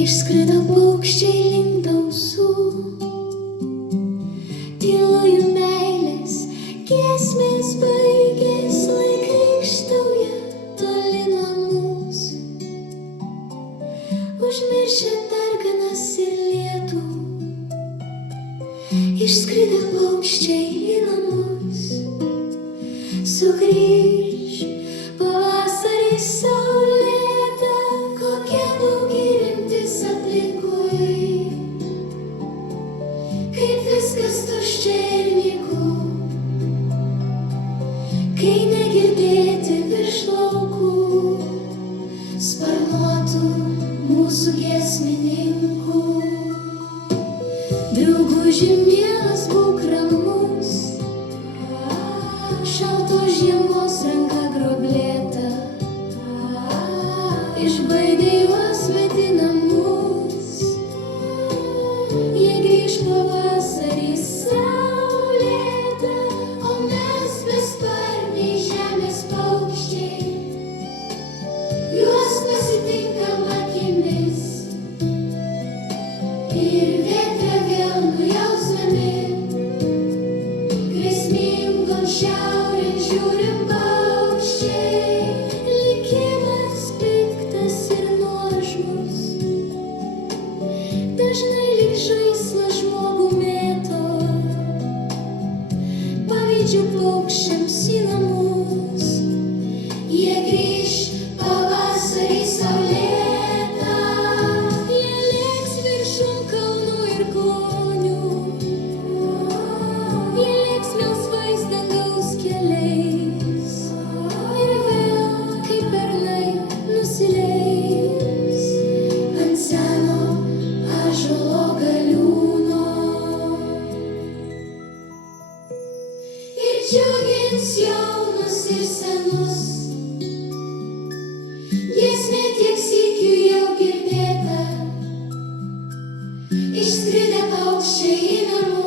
Išskrido paukščiai link dausų, tylųjų meilės giesmės baigės, lai krykštauja toli nuo mūsų. Užmiršę darganas ir lietų, išskridę paukščiai į namus. Sugrįž pavasarį saulėta, kokia baugi rimtis aplinkui, kaip viskas tuščia ir nyku, kai negirdėti virš laukų sparnuotų mūsų giesmininkų. Drauguži mielas, būk ramus, šaltos žiemos ranka groblėta išbaidė juos vedi namus. Jie grįž pavasarį saulėta, o mes besparniai žemės paukščiai juos pasitinkam akimis ir vėtra vėl nujausdami grėsmingom šiaurėn žiūrim paukščiai. Likimas piktas ir nuožmus, dažnai lyg žaislą žmogų mėto, pavydžiu paukščiams į namus. Jie grįž pavasarį saulėta, jie lėks viršum kalnų ir klonių, jie lėks melsvais dangaus keliais ir vėl kaip pernai nusileis ant seno ąžuolo galiūno ir džiugins jaunus ir senus. Giesmė tiek sykių jau girdėta, išskridę paukščiai į namus.